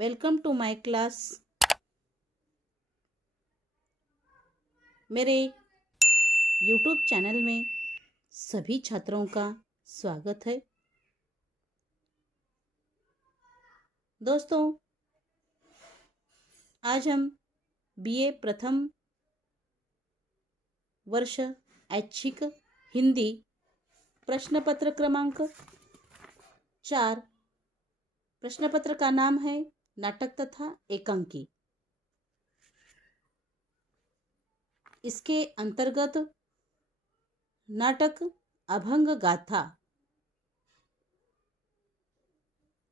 Welcome to my class. मेरे YouTube channel में सभी छात्रों का स्वागत है। दोस्तों, आज हम बीए प्रथम वर्ष ऐच्छिक हिंदी प्रश्न पत्र क्रमांक 4 प्रश्न पत्र का नाम है नाटक तथा एकांकी। इसके अंतर्गत नाटक अभंग गाथा,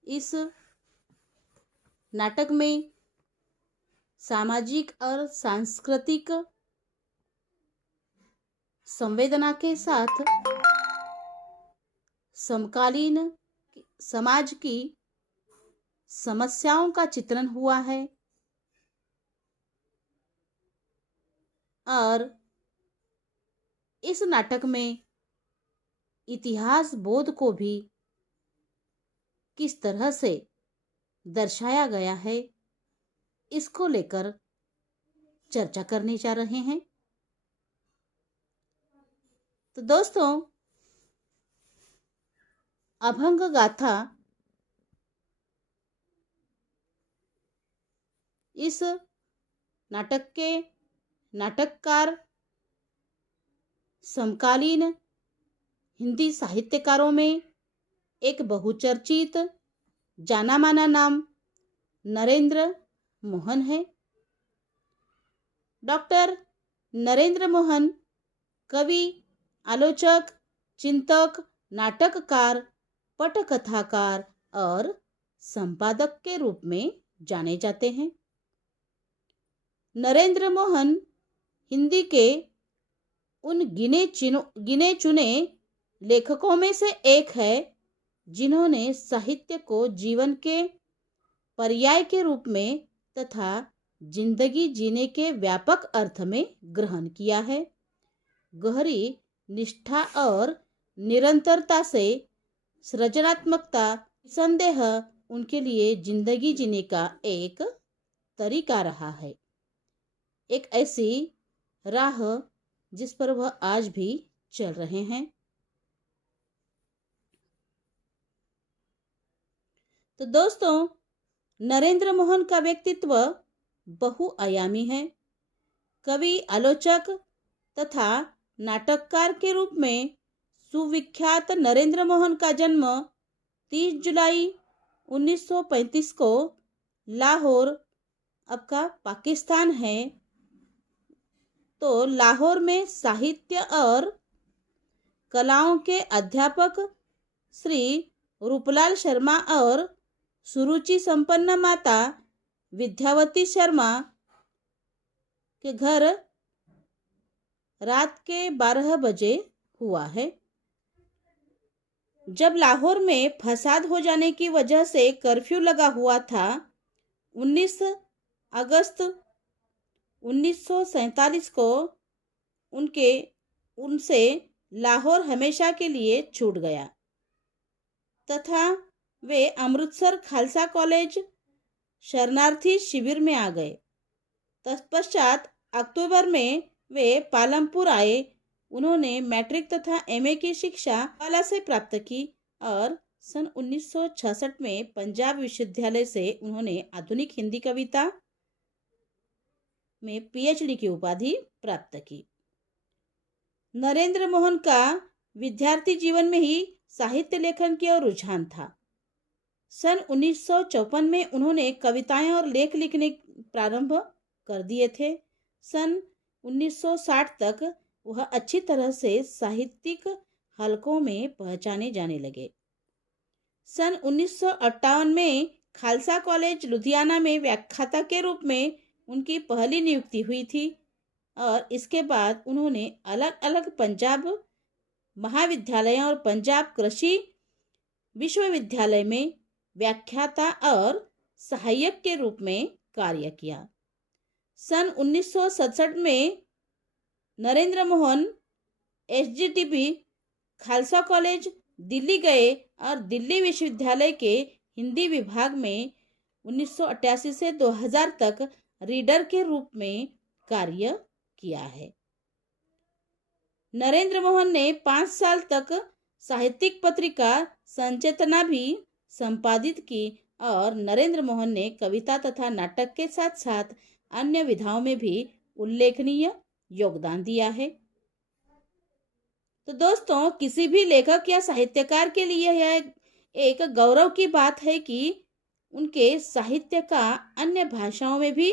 इस नाटक में सामाजिक और सांस्कृतिक संवेदना के साथ समकालीन समाज की समस्याओं का चित्रण हुआ है और इस नाटक में इतिहास बोध को भी किस तरह से दर्शाया गया है, इसको लेकर चर्चा करने जा रहे हैं। तो दोस्तों, अभंग गाथा इस नाटक के नाटककार समकालीन हिंदी साहित्यकारों में एक बहुचर्चित जाना माना नाम नरेंद्र मोहन है। डॉक्टर नरेंद्र मोहन कवि, आलोचक, चिंतक, नाटककार, पटकथाकार और संपादक के रूप में जाने जाते हैं। नरेंद्र मोहन हिंदी के उन गिने चुने लेखकों में से एक है जिन्होंने साहित्य को जीवन के पर्याय के रूप में तथा जिंदगी जीने के व्यापक अर्थ में ग्रहण किया है। गहरी निष्ठा और निरंतरता से सृजनात्मकता संदेह उनके लिए जिंदगी जीने का एक तरीका रहा है, एक ऐसी राह जिस पर वह आज भी चल रहे हैं। तो दोस्तों, नरेंद्र मोहन का व्यक्तित्व बहुआयामी है। कवि, आलोचक तथा नाटककार के रूप में सुविख्यात नरेंद्र मोहन का जन्म 30 जुलाई 1935 को लाहौर, अब का पाकिस्तान है, तो लाहौर में साहित्य और कलाओं के अध्यापक श्री रूपलाल शर्मा और सुरुचि संपन्न माता विद्यावती शर्मा के घर रात के 12 बजे हुआ है। जब लाहौर में फसाद हो जाने की वजह से कर्फ्यू लगा हुआ था, 19 अगस्त 1947 को उनसे लाहौर हमेशा के लिए छूट गया तथा वे अमृतसर खालसा कॉलेज शरणार्थी शिविर में आ गए। तत्पश्चात अक्टूबर में वे पालमपुर आए। उन्होंने मैट्रिक तथा एमए की शिक्षा पाला से प्राप्त की और सन 1966 में पंजाब विश्वविद्यालय से उन्होंने आधुनिक हिंदी कविता में पीएचडी की उपाधि प्राप्त की। नरेंद्र मोहन का विद्यार्थी जीवन में ही साहित्य लेखन की ओर रुझान था। सन 1954 में उन्होंने कविताएं और लेख लिखने प्रारंभ कर दिए थे। सन 1960 तक वह अच्छी तरह से साहित्यिक हलकों में पहचाने जाने लगे। सन 1958 में खालसा कॉलेज लुधियाना में व्याख्याता के रूप में उनकी पहली नियुक्ति हुई थी और इसके बाद उन्होंने अलग अलग पंजाब महाविद्यालय और पंजाब कृषि विश्वविद्यालय में व्याख्याता और सहायक के रूप में कार्य किया। सन 1967 में नरेंद्र मोहन एसजीटीबी खालसा कॉलेज दिल्ली गए और दिल्ली विश्वविद्यालय के हिंदी विभाग में 1988 से 2000 तक रीडर के रूप में कार्य किया है। नरेंद्र मोहन ने 5 साल तक साहित्यिक पत्रिका संचेतना भी संपादित की और नरेंद्र मोहन ने कविता तथा नाटक के साथ साथ अन्य विधाओं में भी उल्लेखनीय योगदान दिया है। तो दोस्तों, किसी भी लेखक या साहित्यकार के लिए यह एक गौरव की बात है कि उनके साहित्य का अन्य भाषाओं में भी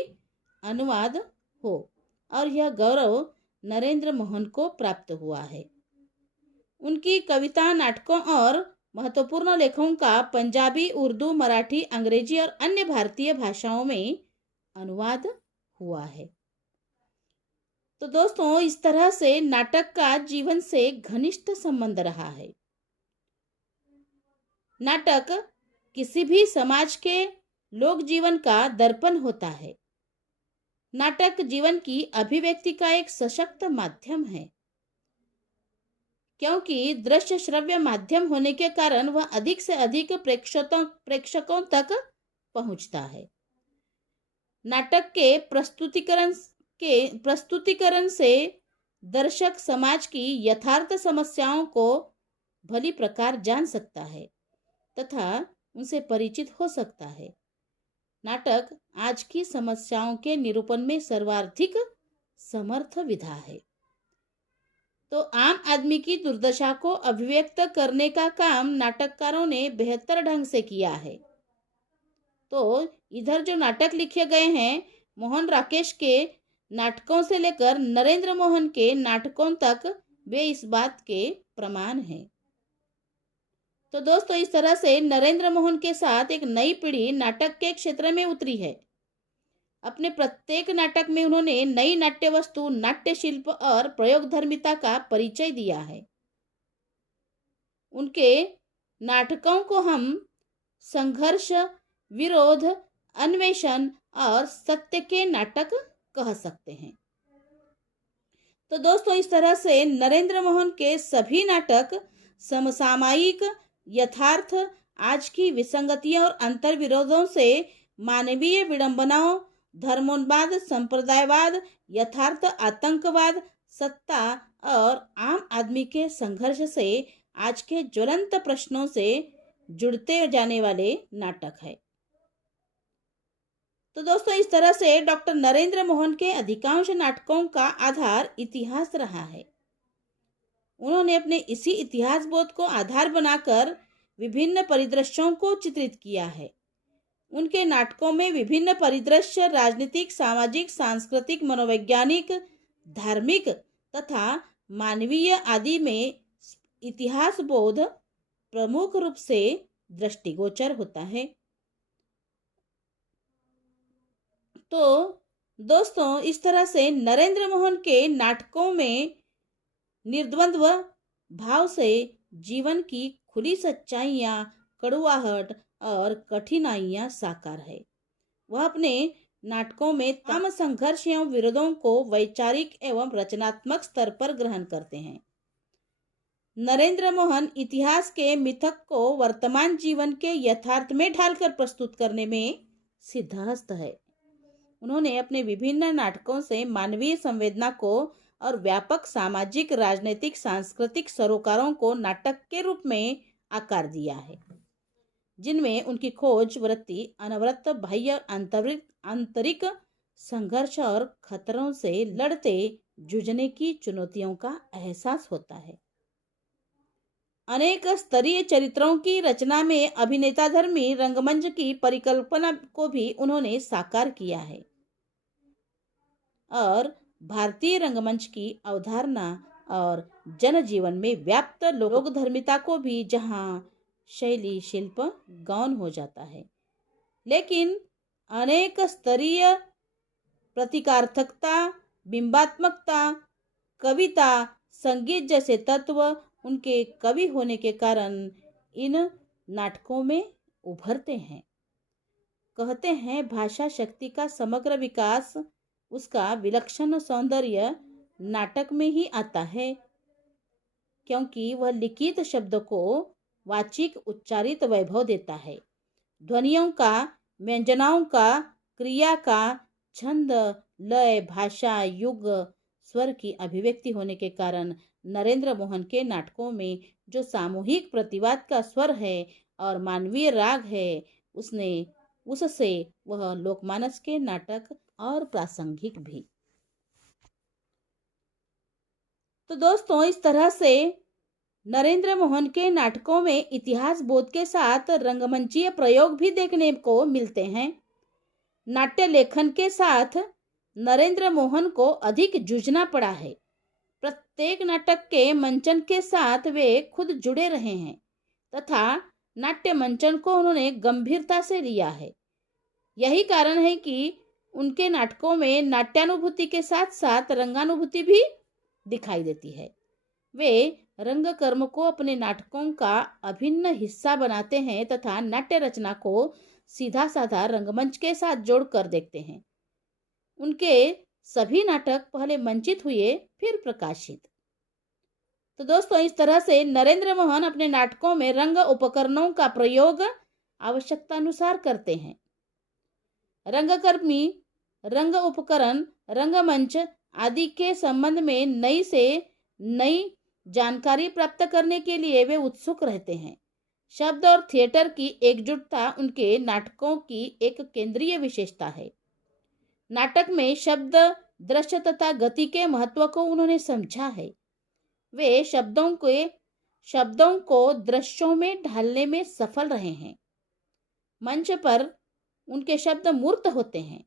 अनुवाद हो, और यह गौरव नरेंद्र मोहन को प्राप्त हुआ है। उनकी कविता, नाटकों और महत्वपूर्ण लेखों का पंजाबी, उर्दू, मराठी, अंग्रेजी और अन्य भारतीय भाषाओं में अनुवाद हुआ है। तो दोस्तों, इस तरह से नाटक का जीवन से घनिष्ठ संबंध रहा है। नाटक किसी भी समाज के लोक जीवन का दर्पण होता है। नाटक जीवन की अभिव्यक्ति का एक सशक्त माध्यम है, क्योंकि दृश्य श्रव्य माध्यम होने के कारण वह अधिक से अधिक प्रेक्षकों तक पहुंचता है। नाटक के प्रस्तुतिकरण से दर्शक समाज की यथार्थ समस्याओं को भली प्रकार जान सकता है तथा उनसे परिचित हो सकता है। नाटक आज की समस्याओं के निरूपण में सर्वाधिक समर्थ विधा है। तो आम आदमी की दुर्दशा को अभिव्यक्त करने का काम नाटककारों ने बेहतर ढंग से किया है। तो इधर जो नाटक लिखे गए हैं, मोहन राकेश के नाटकों से लेकर नरेंद्र मोहन के नाटकों तक, वे इस बात के प्रमाण हैं। तो दोस्तों, इस तरह से नरेंद्र मोहन के साथ एक नई पीढ़ी नाटक के क्षेत्र में उतरी है। अपने प्रत्येक नाटक में उन्होंने नई नाट्य वस्तु, नाट्य शिल्प और प्रयोगधर्मिता का परिचय दिया है। उनके नाटकों को हम संघर्ष, विरोध, अन्वेषण और सत्य के नाटक कह सकते हैं। तो दोस्तों, इस तरह से नरेंद्र मोहन के सभी नाटक समसामयिक यथार्थ, आज की विसंगतियों और अंतर्विरोधों से मानवीय विडंबनाओं, धर्मोन्माद, संप्रदायवाद, यथार्थ आतंकवाद, सत्ता और आम आदमी के संघर्ष से आज के ज्वलंत प्रश्नों से जुड़ते जाने वाले नाटक है। तो दोस्तों, इस तरह से डॉक्टर नरेंद्र मोहन के अधिकांश नाटकों का आधार इतिहास रहा है। उन्होंने अपने इसी इतिहास बोध को आधार बनाकर विभिन्न परिदृश्यों को चित्रित किया है। उनके नाटकों में विभिन्न परिदृश्य राजनीतिक, सामाजिक, सांस्कृतिक, मनोवैज्ञानिक, धार्मिक तथा मानवीय आदि में इतिहास बोध प्रमुख रूप से दृष्टिगोचर होता है। तो दोस्तों, इस तरह से नरेंद्र मोहन के नाटकों में निर्द्वंद्व भाव से जीवन की खुली सच्चाइयाँ, कड़ुआहट और कठिनाइयाँ साकार है। वह अपने नाटकों में तमाम संघर्ष एवं विरोधों को वैचारिक एवं रचनात्मक स्तर पर ग्रहण करते हैं। नरेंद्र मोहन इतिहास के मिथक को वर्तमान जीवन के यथार्थ में ढालकर प्रस्तुत करने में सिद्धहस्त है। उन्होंने अपने विभिन्न नाटकों से मानवीय संवेदना को और व्यापक सामाजिक, राजनीतिक, सांस्कृतिक सरोकारों को नाटक के रूप में आकार दिया है, जिनमें उनकी खोज वृत्ति अनवरत बाह्य और आंतरिक संघर्ष और खतरों से लड़ते जूझने की चुनौतियों का एहसास होता है। अनेक स्तरीय चरित्रों की रचना में अभिनेता धर्मी रंगमंच की परिकल्पना को भी उन्होंने साकार किया है और भारतीय रंगमंच की अवधारणा और जनजीवन में व्याप्त लोकधर्मिता को भी, जहां शैली, शिल्प गौण हो जाता है, लेकिन अनेक स्तरीय प्रतीकार्थकता, बिंबात्मकता, कविता, संगीत जैसे तत्व उनके कवि होने के कारण इन नाटकों में उभरते हैं। कहते हैं, भाषा शक्ति का समग्र विकास उसका विलक्षण सौंदर्य नाटक में ही आता है, क्योंकि वह लिखित शब्द को वाचिक उच्चारित वैभव देता है, ध्वनियों का व्यंजनाओं का, क्रिया का, छंद, लय, भाषा, युग, स्वर की अभिव्यक्ति होने के कारण नरेंद्र मोहन के नाटकों में जो सामूहिक प्रतिवाद का स्वर है और मानवीय राग है, उससे वह लोकमानस के नाटक और प्रासंगिक भी। तो दोस्तों, इस तरह से नरेंद्र मोहन के नाटकों में इतिहास बोध के साथ रंगमंचीय प्रयोग भी देखने को मिलते हैं। नाट्य लेखन के साथ नरेंद्र मोहन को अधिक जूझना पड़ा है। प्रत्येक नाटक के मंचन के साथ वे खुद जुड़े रहे हैं तथा नाट्य मंचन को उन्होंने गंभीरता से लिया है। यही कारण है कि उनके नाटकों में नाट्यानुभूति के साथ साथ रंगानुभूति भी दिखाई देती है। वे रंग कर्म को अपने नाटकों का अभिन्न हिस्सा बनाते हैं तथा नाट्य रचना को सीधा साधा रंगमंच के साथ जोड़कर देखते हैं। उनके सभी नाटक पहले मंचित हुए, फिर प्रकाशित। तो दोस्तों, इस तरह से नरेंद्र मोहन अपने नाटकों में रंग उपकरणों का प्रयोग आवश्यकतानुसार करते हैं। रंगकर्मी, रंग उपकरण, रंगमंच आदि के संबंध में नई से नई जानकारी प्राप्त करने के लिए वे उत्सुक रहते हैं। शब्द और थिएटर की एकजुटता उनके नाटकों की एक केंद्रीय विशेषता है। नाटक में शब्द, दृश्य तथा गति के महत्व को उन्होंने समझा है। वे शब्दों को दृश्यों में ढालने में सफल रहे हैं। मंच पर उनके शब्द मूर्त होते हैं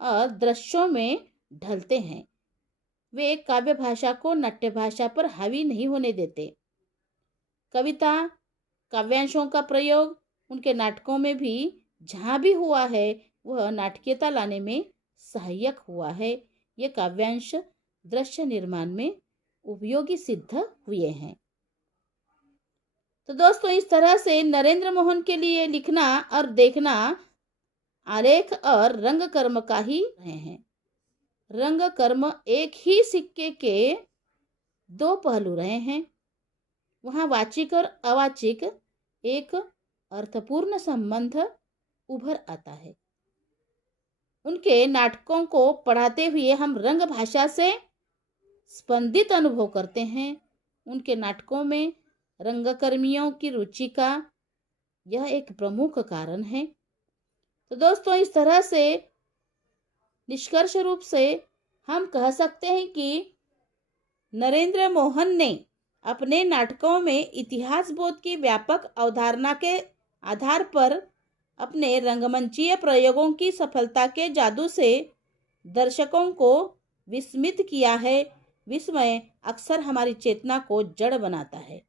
और दृश्यों में ढलते हैं। वे काव्य भाषा को नाट्य भाषा पर हावी नहीं होने देते। कविता, काव्यांशों का प्रयोग उनके नाटकों में भी जहाँ भी हुआ है वह नाटकीयता लाने में सहायक हुआ है। ये काव्यांश दृश्य निर्माण में उपयोगी सिद्ध हुए हैं। तो दोस्तों, इस तरह से नरेंद्र मोहन के लिए लिखना और देखना आलेख और रंग कर्म का ही रहे हैं। रंग कर्म एक ही सिक्के के दो पहलू रहे हैं। वहाँ वाचिक और अवाचिक एक अर्थपूर्ण संबंध उभर आता है। उनके नाटकों को पढ़ाते हुए हम रंग भाषा से स्पंदित अनुभव करते हैं। उनके नाटकों में रंगकर्मियों की रुचि का यह एक प्रमुख कारण है। तो दोस्तों, इस तरह से निष्कर्ष रूप से हम कह सकते हैं कि नरेंद्र मोहन ने अपने नाटकों में इतिहास बोध की व्यापक अवधारणा के आधार पर अपने रंगमंचीय प्रयोगों की सफलता के जादू से दर्शकों को विस्मित किया है। विस्मय अक्सर हमारी चेतना को जड़ बनाता है,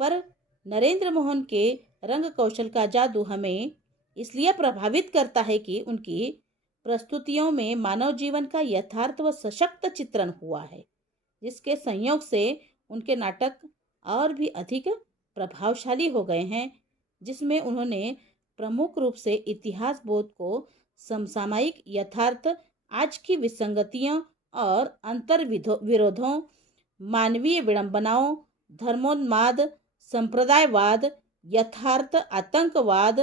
पर नरेंद्र मोहन के रंग कौशल का जादू हमें इसलिए प्रभावित करता है कि उनकी प्रस्तुतियों में मानव जीवन का यथार्थ व सशक्त चित्रण हुआ है, जिसके संयोग से उनके नाटक और भी अधिक प्रभावशाली हो गए हैं, जिसमें उन्होंने प्रमुख रूप से इतिहास बोध को समसामयिक यथार्थ, आज की विसंगतियों और अंतर विरोधों, मानवीय विडंबनाओं, धर्मोन्माद, संप्रदायवाद, यथार्थ, आतंकवाद,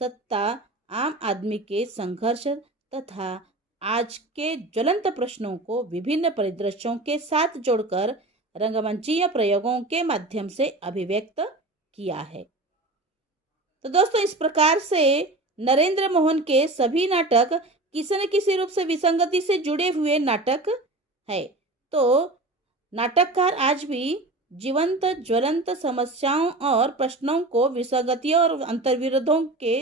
सत्ता, आम आदमी के संघर्ष तथा आज के ज्वलंत प्रश्नों को विभिन्न परिदृश्यों के साथ जोड़कर रंगमंचीय प्रयोगों के माध्यम से अभिव्यक्त किया है। तो दोस्तों, इस प्रकार से नरेंद्र मोहन के सभी नाटक किसी न किसी रूप से विसंगति से जुड़े हुए नाटक है। तो नाटककार आज भी जीवंत ज्वलंत समस्याओं और प्रश्नों को विसंगतियों और अंतर्विरोधों के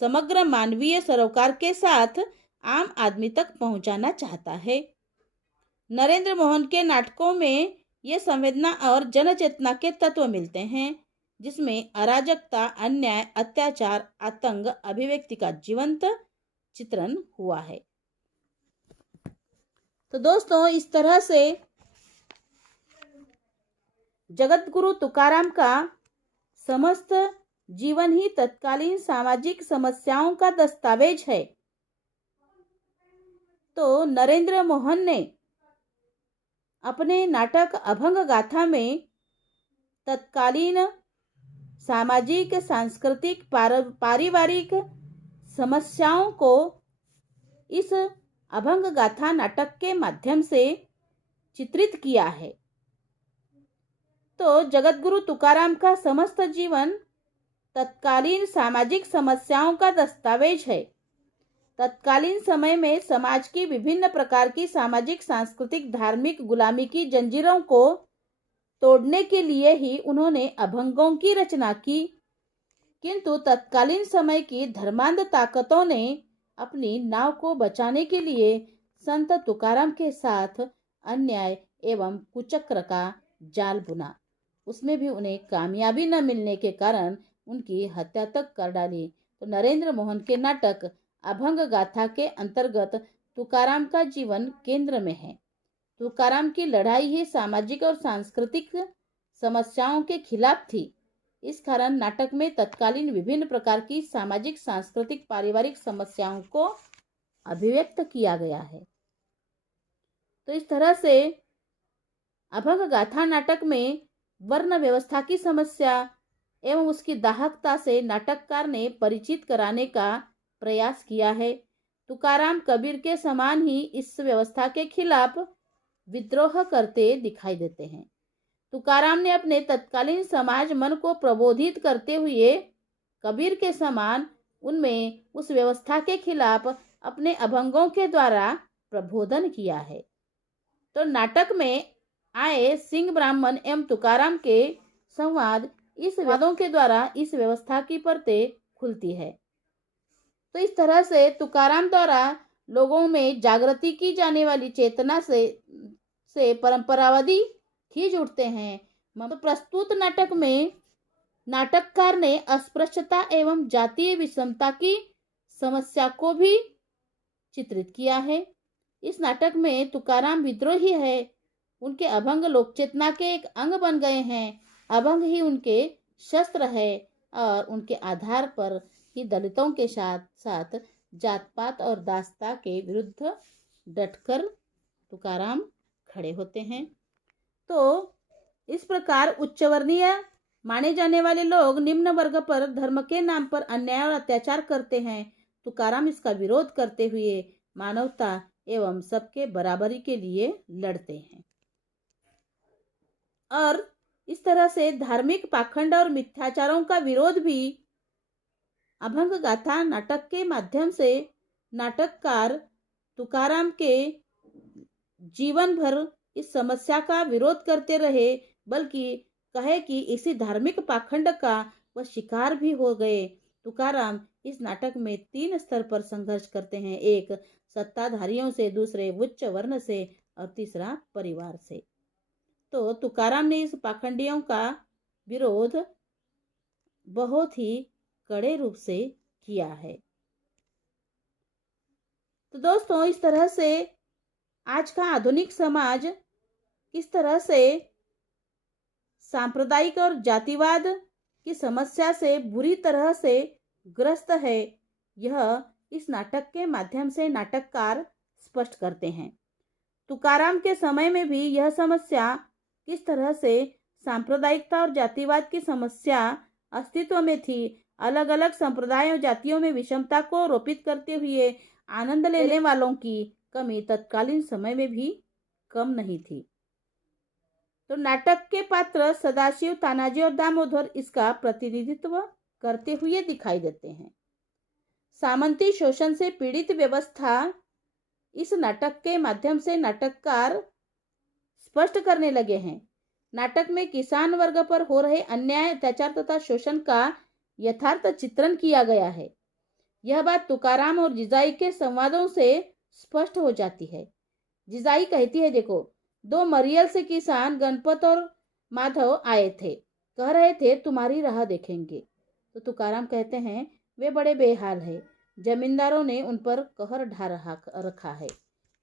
समग्र मानवीय सरोकार के साथ आम आदमी तक पहुंचाना चाहता है। नरेंद्र मोहन के नाटकों में ये संवेदना और जनचेतना के तत्व मिलते हैं, जिसमें अराजकता, अन्याय, अत्याचार, आतंक, अभिव्यक्ति का जीवंत चित्रण हुआ है। तो दोस्तों, इस तरह से जगत गुरु तुकाराम का समस्त जीवन ही तत्कालीन सामाजिक समस्याओं का दस्तावेज है। तो नरेंद्र मोहन ने अपने नाटक अभंग गाथा में तत्कालीन सामाजिक, सांस्कृतिक, पारिवारिक समस्याओं को इस अभंग गाथा नाटक के माध्यम से चित्रित किया है। तो जगतगुरु तुकाराम का समस्त जीवन तत्कालीन सामाजिक समस्याओं का दस्तावेज है। तत्कालीन समय में समाज की विभिन्न प्रकार की सामाजिक, सांस्कृतिक, धार्मिक गुलामी की जंजीरों को तोड़ने के लिए ही उन्होंने अभंगों की रचना की। किंतु तत्कालीन समय की धर्मांध ताकतों ने अपनी नाव को बचाने के लिए संत तुकाराम के साथ अन्याय एवं कुचक्र का जाल बुना। उसमें भी उन्हें कामयाबी न मिलने के कारण उनकी हत्या तक कर डाली। तो नरेंद्र मोहन के नाटक अभंग गाथा के अंतर्गत तुकाराम का जीवन केंद्र में है। तुकाराम की लड़ाई ही सामाजिक और सांस्कृतिक समस्याओं के खिलाफ थी। इस कारण नाटक में तत्कालीन विभिन्न प्रकार की सामाजिक, सांस्कृतिक, पारिवारिक समस्याओं को अभिव्यक्त किया गया है। तो इस तरह से अभंग गाथा नाटक में वर्ण व्यवस्था की समस्या एवं उसकी दाहकता से नाटककार ने परिचित कराने का प्रयास किया है। तुकाराम कबीर के समान ही इस व्यवस्था के खिलाफ विद्रोह करते दिखाई देते हैं। तुकाराम ने अपने तत्कालीन समाज मन को प्रबोधित करते हुए कबीर के समान उनमें उस व्यवस्था के खिलाफ अपने अभंगों के द्वारा प्रबोधन किया है। तो नाटक में आए सिंह ब्राह्मण एवं तुकाराम के संवाद इस वादों के द्वारा इस व्यवस्था की परतें खुलती है। तो इस तरह से तुकाराम द्वारा लोगों में जागृति की जाने वाली चेतना से परंपरावादी खींच उठते हैं। तो प्रस्तुत नाटक में नाटककार ने अस्पृश्यता एवं जातीय विषमता की समस्या को भी चित्रित किया है। इस नाटक में तुकाराम विद्रोही है। उनके अभंग लोक चेतना के एक अंग बन गए हैं। अभंग ही उनके शस्त्र है और उनके आधार पर ही दलितों के साथ साथ जात पात और दासता के विरुद्ध डटकर तुकाराम खड़े होते हैं। तो इस प्रकार उच्च वर्णीय माने जाने वाले लोग निम्न वर्ग पर धर्म के नाम पर अन्याय और अत्याचार करते हैं। तुकाराम इसका विरोध करते हुए मानवता एवं सबके बराबरी के लिए लड़ते हैं। और इस तरह से धार्मिक पाखंड और मिथ्याचारों का विरोध भी अभंग गाथा नाटक के माध्यम से नाटककार तुकाराम के जीवन भर इस समस्या का विरोध करते रहे, बल्कि कहे कि इसी धार्मिक पाखंड का वह शिकार भी हो गए। तुकाराम इस नाटक में 3 स्तर पर संघर्ष करते हैं। एक सत्ताधारियों से, दूसरे उच्च वर्ण से और तीसरा परिवार से। तो तुकाराम ने इस पाखंडियों का विरोध बहुत ही कड़े रूप से किया है। तो दोस्तों, इस तरह से आज का आधुनिक समाज किस तरह से सांप्रदायिक और जातिवाद की समस्या से बुरी तरह से ग्रस्त है, यह इस नाटक के माध्यम से नाटककार स्पष्ट करते हैं। तुकाराम के समय में भी यह समस्या किस तरह से सांप्रदायिकता और जातिवाद की समस्या अस्तित्व में थी। अलग अलग संप्रदायों और जातियों में विषमता को रोपित करते हुए आनंद लेने वालों की कमी तत्कालीन समय में भी कम नहीं थी। तो नाटक के पात्र सदाशिव, तानाजी और दामोदर इसका प्रतिनिधित्व करते हुए दिखाई देते हैं। सामंती शोषण से पीड़ित व्यवस्था इस नाटक के माध्यम से नाटककार स्पष्ट करने लगे हैं। नाटक में किसान वर्ग पर हो रहे अन्याय, अत्याचार तथा शोषण का यथार्थ चित्रण किया गया है। यह बात तुकाराम और जिजाई के संवादों से स्पष्ट हो जाती है। जिजाई कहती है, देखो, 2 मरियल से किसान गणपत और माधव आए थे, कह रहे थे तुम्हारी राह देखेंगे। तो तुकाराम कहते हैं, वे बड़े बेहाल है, जमींदारों ने उन पर कहर ढा रखा है।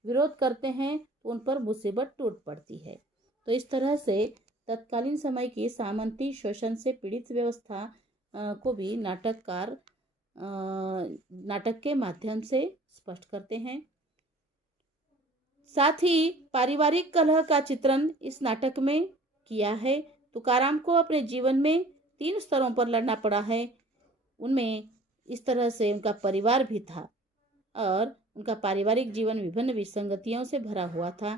विरोध करते हैं तो उन पर मुसीबत टूट पड़ती है। तो इस तरह से तत्कालीन समय की सामंती शोषण से पीड़ित व्यवस्था को भी नाटककार नाटक के माध्यम से स्पष्ट करते हैं। साथ ही पारिवारिक कलह का चित्रण इस नाटक में किया है। तुकाराम को अपने जीवन में 3 स्तरों पर लड़ना पड़ा है। उनमें इस तरह से उनका परिवार भी था और उनका पारिवारिक जीवन विभिन्न विसंगतियों से भरा हुआ था।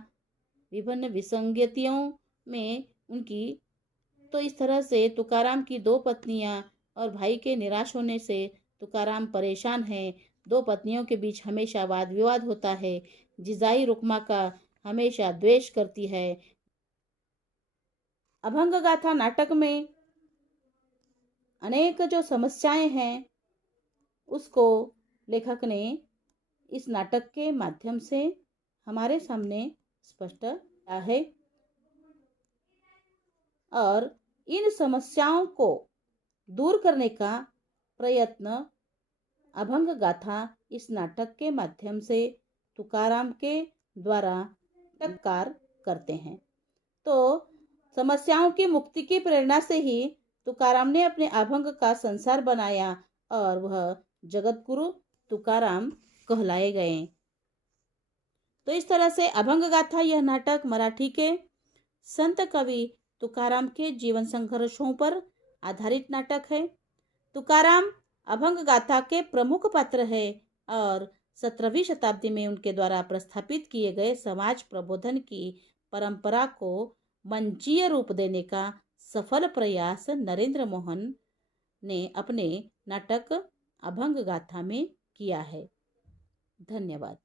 विभिन्न विसंगतियों में उनकी तो इस तरह से तुकाराम की दो पत्नियां और भाई के निराश होने से तुकाराम परेशान है। दो पत्नियों के बीच हमेशा वाद विवाद होता है। जिजाई रुक्मा का हमेशा द्वेष करती है। अभंग गाथा नाटक में अनेक जो समस्याएं हैं उसको लेखक ने इस नाटक के माध्यम से हमारे सामने स्पष्ट किया है और इन समस्याओं को दूर करने का प्रयत्न अभंग गाथा इस नाटक के माध्यम से तुकाराम के द्वारा नाटककार करते हैं। तो समस्याओं की मुक्ति की प्रेरणा से ही तुकाराम ने अपने अभंग का संसार बनाया और वह जगत गुरु तुकाराम कहलाए गए। तो इस तरह से अभंग गाथा यह नाटक मराठी के संत कवि तुकाराम के जीवन संघर्षों पर आधारित नाटक है। तुकाराम अभंग गाथा के प्रमुख पात्र है और 17वीं शताब्दी में उनके द्वारा प्रस्थापित किए गए समाज प्रबोधन की परंपरा को मंचीय रूप देने का सफल प्रयास नरेंद्र मोहन ने अपने नाटक अभंग गाथा में किया है। धन्यवाद।